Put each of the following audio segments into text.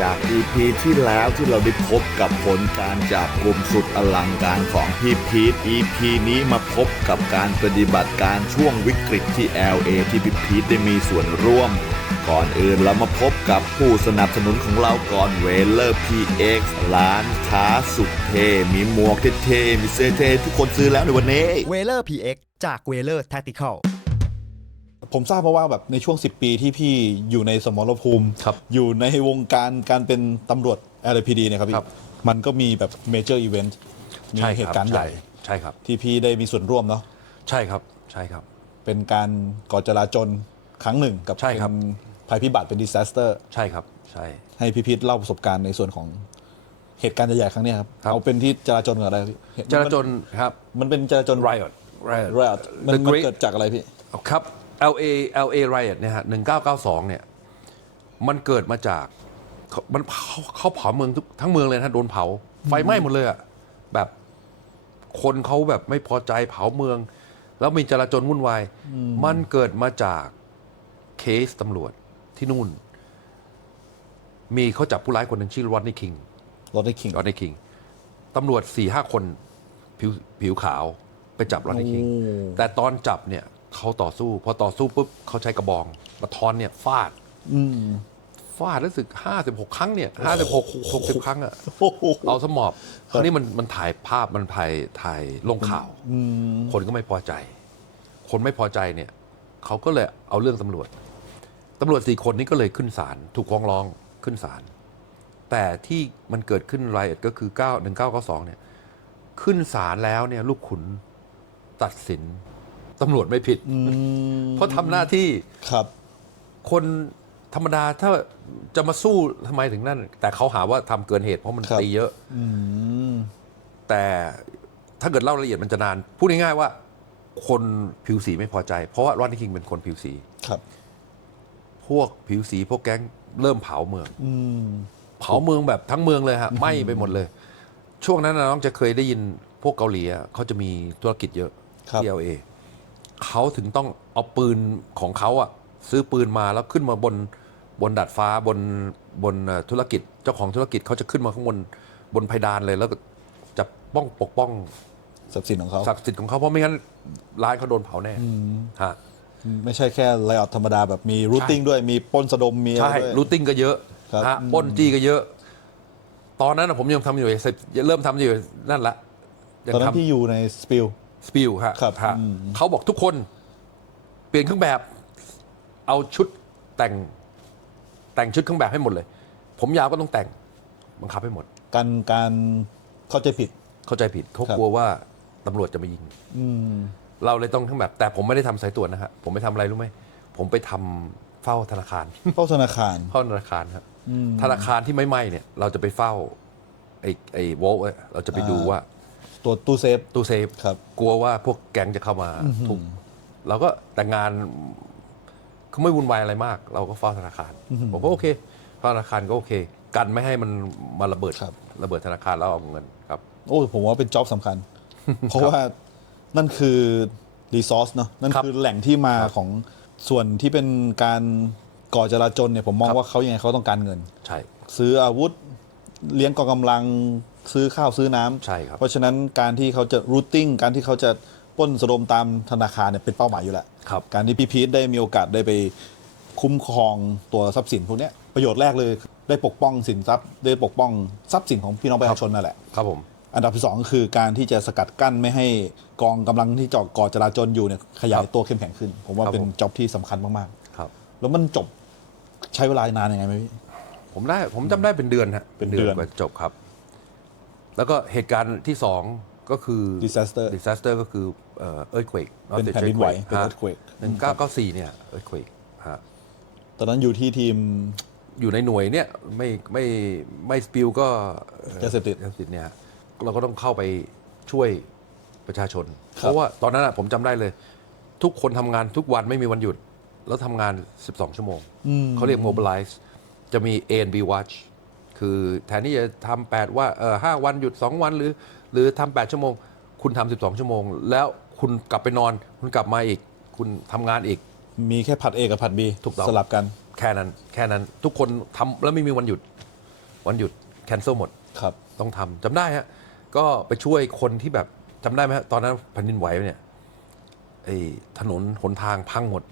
จาก EP ที่แล้วที่เราได้พบกับผลการจับกลุ่มสุดอลังการของพี่พีท EP นี้มาพบกับการปฏิบัติการช่วงวิกฤตที่ LA ที่พี่พีทได้มีส่วนร่วม ก่อนอื่นเรามาพบกับผู้สนับสนุนของเราก่อนเวเลอร์ PX ร้านค้าสุดเท่มีหมวกเท่ๆมีเสื้อเท่ทุกคนซื้อแล้วในวันนี้เวเลอร์ PX จากเวเลอร์ Tactical ผมทราบมาว่าแบบในช่วง 10 ปีที่พี่อยู่ในสมรภูมิ ครับอยู่ในวงการการเป็นตำรวจ LAPD เนี่ยครับพี่ ครับ มันก็มีแบบเมเจอร์อีเวนต์มีใช่คบเหตุการณ์ใหญ่ใช่ครับ ที่พี่ได้มีส่วนร่วมเนาะใช่ครับใช่ครับ เป็นการก่อจราจนครั้งหนึ่งกับใช่ครับ เป็นภัยพิบัติเป็นดิส a สเตอร์ ใช่ครับใช่ ให้พี่พีทเล่าประสบการณ์ในส่วนของเหตุการณ์ใหญ่ๆครั้งเนี้ยครับครับ เอาเป็นที่จราจนก่อนอะไรพี่เหตุจราจนครับ มันเป็นจราจน riot riot riot มัน The มัน Great เกิดจากอะไรพี่ ครับ LA LA riot เนี่ยฮะ1992 เนี่ย มันเกิดมาจากเขามันเขาเขาเผาเมืองทุกทั้งเมืองเลยนะฮะโดนเผา ไฟไหม้หมดเลยอะแบบคนเขาแบบไม่พอใจเผาเมือง แล้วมีจราจนวุ่นวาย มันเกิดมาจากเคสตำรวจที่นู่น มีเขาจับผู้ร้ายคนหนึ่งชื่อรอนนี่คิงรอดได้คิงรอนนี่คิง ตำรวจสี่ห้าคนผิวผิวขาวไปจับรอนนี่คิง แต่ตอนจับเนี่ย เขาต่อสู้พอต่อสู้ปุ๊บเขาใช้กระบองกระทอนเนี่ยฟาดฟาดรู้สึกห้าสิบหกครั้งเนี่ยห้าสิบหกหกสิบครั้งอะโอ้โหเอาสมอบคราวนี้มันมันถ่ายภาพมันถ่ายถ่ายลงข่าวคนก็ไม่พอใจ คนไม่พอใจเนี่ยเขาก็เลยเอาเรื่องตำรวจตำรวจสี่คนนี้ก็เลยขึ้นศาลถูกฟ้องร้องขึ้นศาลแต่ที่มันเกิดขึ้นรายละเอียดก็คือ9 1992เนี่ย ขึ้นศาลแล้วเนี่ย ลูกขุนตัดสิน ตำรวจไม่ผิด เพราะทำหน้าที่ครับ คนธรรมดาถ้าจะมาสู้ทำไมถึงนั่น แต่เขาหาว่าทำเกินเหตุเพราะมันครับตีเยอะแต่ถ้าเกิดเล่ารายละเอียดมันจะนาน พูดง่ายๆว่า คนผิวสีไม่พอใจ เพราะว่ารอนนี่คิงเป็นคนผิวสีครับ พวกผิวสีพวกแก๊งเริ่มเผาเมืองเผาเมืองแบบทั้งเมืองเลยฮะไหม้ไปหมดเลย ช่วงนั้นนะน้องจะเคยได้ยินพวกเกาหลีอะเขาจะมีธุรกิจเยอะครับที่ LA เขาถึงต้องเอาปืนของเขาอะซื้อปืนมาแล้วขึ้นมาบนบนดาดฟ้าบนบนเอ่อธุรกิจเจ้าของธุรกิจเขาจะขึ้นมาข้างบนบนเพดานเลยแล้วก็จะป้องปกป้องทรัพย์สินของเขาศักดิ์สิทธิ์ของเขาเพราะไม่งั้นร้านเขาโดนเผาแน่ฮะไม่ใช่แค่ไลออดธรรมดาแบบมีรูทติ้งด้วยมีปล้นสะดมมีอะไรใช่ด้วยรูทติ้งก็เยอะครับฮะปล้นจี้ก็เยอะ ตอนนั้นนะผมยังทำอยู่เสร็จเริ่มทำอยู่นั่นละยังตอนนั้นทำที่อยู่ในสปิล สปิลฮะครับฮะอืม เขาบอกทุกคน เปลี่ยนเครื่องแบบ เอาชุดแต่ง แต่งชุดเครื่องแบบให้หมดเลย ผมยาวก็ต้องแต่ง บังคับให้หมด การการเข้าใจผิด เข้าใจผิดเขาครับ กลัวว่าตำรวจจะมายิง อืม เราเลยต้องเครื่องแบบ แต่ผมไม่ได้ทำสายตรวจนะฮะผมไปทำอะไรรู้ไหมผมไปทำเฝ้าธนาคาร เข้าธนาคารเข้าธนาคารครับธนาคารที่ไม่ไหม้เนี่ย เราจะไปเฝ้าไอ้ไอ้วอลเราจะไปดูอ่าว่า ตัวตู้เซฟ ตู้เซฟครับกลัวว่าพวกแก๊งจะเข้ามาทุบเราก็แต่งานเขาไม่วุ่นวายอะไรมาก เราก็เฝ้าธนาคารผมก็โอเคเฝ้าธนาคารก็โอเค กันไม่ให้มันมาระเบิดครับ ระเบิดธนาคารแล้วเอาเงินครับ โอ้ผมว่าเป็นจ็อบสำคัญ เพราะว่านั่นคือรีซอสเนาะนั่นครับคือแหล่งที่มาครับของส่วนที่เป็นการก่อจราจนเนี่ยผมมองครับ ว่าเขายังไงเขาต้องการเงิน ใช่ ซื้ออาวุธเลี้ยงกองกำลัง ซื้อข้าวซื้อน้ำใช่ครับ เพราะฉะนั้นการที่เขาจะรูทติ้งการที่เขาจะปล้นสะดมตามธนาคารเนี่ยเป็นเป้าหมายอยู่แล้ว ครับ การที่พี่พีทได้มีโอกาสได้ไปคุ้มครองตัวทรัพย์สินพวกเนี้ยประโยชน์แรกเลยได้ปกป้องสินทรัพย์ ได้ปกป้องทรัพย์สินของพี่น้องประชาชนนั่นแหละ ครับผม อันดับที่สองก็คือการที่จะสกัดกั้นไม่ให้กองกำลังที่จอก่อจราจนอยู่เนี่ยขยายตัวเข้มแข็งขึ้น ผมว่าครับเป็นผม จ็อบที่สำคัญมากครับ ๆ แล้วมันจบใช้เวลานานยังไงไหมพี่ ผมได้ผมจำได้เป็นเดือนฮะเป็นเดือน กว่าจบครับ แล้วก็เหตุการณ์ที่สองก็คือ Disaster disaster ก็คือเอ่อ earthquake เป็นแผ่นดินไหวเป็น earthquake หนึ่งเก้าเก้าสี่เนี่ย earthquake ฮะตอนนั้นอยู่ที่ทีมอยู่ในหน่วยเนี่ยไม่ไม่ไม่สปิลก็อ่อยาเสพติดยาเสพติดเนี่ยเราก็ต้องเข้าไปช่วยประชาชนครับเพราะว่าตอนนั้นอะผมจำได้เลย ทุกคนทำงานทุกวันไม่มีวันหยุด แล้วทำงาน 12 ชั่วโมง เขาเรียก mobilize จะมี A and B watch คือแทนที่จะทำ8ว่าเออห้าวันหยุด 2 วันหรือ หรือทำ8ชั่วโมง คุณทำ12ชั่วโมง แล้วคุณกลับไปนอน คุณกลับมาอีก คุณทำงานอีก มีแค่ผัด A กับผัด B ถูกต้อง สลับกันแค่นั้น แค่นั้นทุกคนทำแล้วไม่มีวันหยุด วันหยุดแคนเซิลหมด ครับ ต้องทำจำได้ฮะ ก็ไปช่วยคนที่แบบจำได้ไหมฮะ ตอนนั้นแผ่นดินไหวเนี่ยไอ้ถนนหนทางพังหมด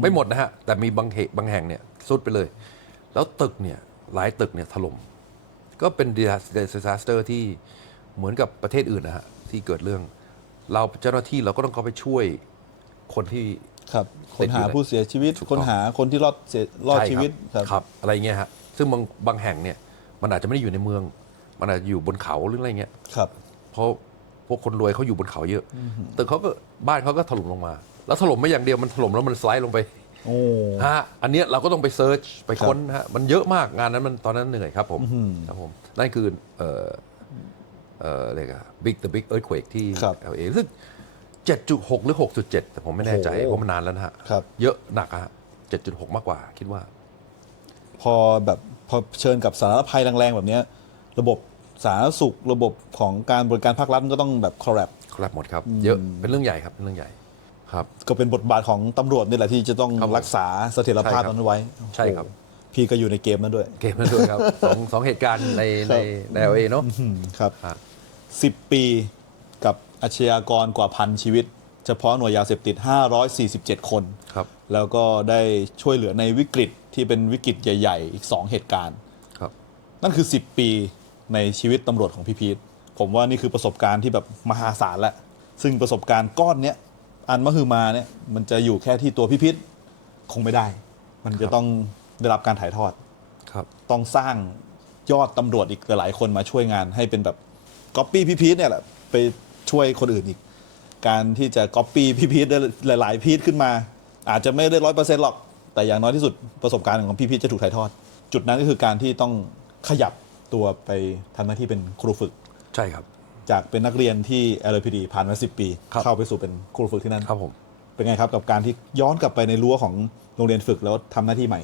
ไม่หมดนะฮะ แต่มีบางเหบางแห่งเนี่ยสุดไปเลย แล้วตึกเนี่ยหลายตึกเนี่ยถล่ม ก็เป็น disaster ที่เหมือนกับประเทศอื่นนะฮะที่เกิดเรื่อง เราเจ้าหน้าที่เราก็ต้องเข้าไปช่วยคนที่ ครับคตินดอยู่หาในผู้เสียชีวิต ถูกต้องคนหาคนที่รอดเสียรอดใช่ชีวิตครับครับ อะไรเงี้ยฮะซึ่งบางบางแห่งเนี่ยมันอาจจะไม่ได้อยู่ในเมือง มันอาจจะอยู่บนเขาหรืออะไรเงี้ย ครับ เพราะพวกคนรวยเขาอยู่บนเขาเยอะ ตึกเขาก็บ้านเขาก็ถล่มลงมา แล้วถล่มไม่อย่างเดียวมันถล่มแล้วมันสไลด์ลงไป โอ้ฮะอันเนี้ยเราก็ต้องไปเซิร์ชไปครับค้นฮะมันเยอะมากงานนั้นมันตอนนั้นเหนื่อยครับผมครับผมนั่นคือเอ่อเอ่ออะไรกัน big the big earthquake ที่ ครับ LA ซึ่ง7.6 หรือ 6.7 แต่ผมไม่แน่ใจโอ้โหเพราะมันนานแล้วนะฮะครับ เยอะหนักอะฮะ7.6 มากกว่า คิดว่า พอแบบพอเชิญกับสาธารณภัยแรงๆแบบเนี้ยระบบสาธารณสุขระบบของการบริการภาครัฐมันก็ต้องแบบคอร์รัป ครับหมดครับ เยอะเป็นเรื่องใหญ่ครับเป็นเรื่องใหญ่ ครับก็เป็นบทบาทของตำรวจนี่แหละที่จะต้องครับผมรักษาเสถียรภาพใช่ครับ นั้นไว้ใช่ครับโอ้โหพี่ก็อยู่ในเกมนั้นด้วยเกมนั้นด้วยครับสองสองเหตุการณ์ในในใน LA เนาะ อืมครับครับสิบปีกับอาชญากรกว่าพันชีวิต เฉพาะหน่วยยาเสพติด 547 คน ครับ แล้วก็ได้ช่วยเหลือในวิกฤตที่เป็นวิกฤตใหญ่ ๆ อีก 2 เหตุการณ์ ครับ นั่นคือ 10 ปีในชีวิตตำรวจของพี่พีทผมว่านี่คือประสบการณ์ที่แบบมหาศาลแล้วซึ่งประสบการณ์ก้อนเนี้ย อันมหึมาเนี่ยมันจะอยู่แค่ที่ตัวพี่พีทคงไม่ได้ มันจะต้องได้รับการถ่ายทอดครับต้องสร้างยอดตำรวจอีกหลายๆคนมาช่วยงานให้เป็นแบบก๊อปปี้พี่พีทเนี่ยแหละไปช่วยคนอื่นอีก การที่จะก๊อปปี้พี่พีทได้หลาย ๆ พีทขึ้นมา อาจจะไม่ได้ร้อยเปอร์เซ็นต์หรอก แต่อย่างน้อยที่สุดประสบการณ์ของพี่พีทจะถูกถ่ายทอด จุดนั้นก็คือการที่ต้องขยับตัวไปทำหน้าที่เป็นครูฝึกใช่ครับ จากเป็นนักเรียนที่ LPD ผ่านมา 10 ปี ครับ เข้าไปสู่เป็นครูฝึกที่นั่น ครับผม เป็นไงครับกับการที่ย้อนกลับไปในรั้วของโรงเรียนฝึกแล้วทำหน้าที่ใหม่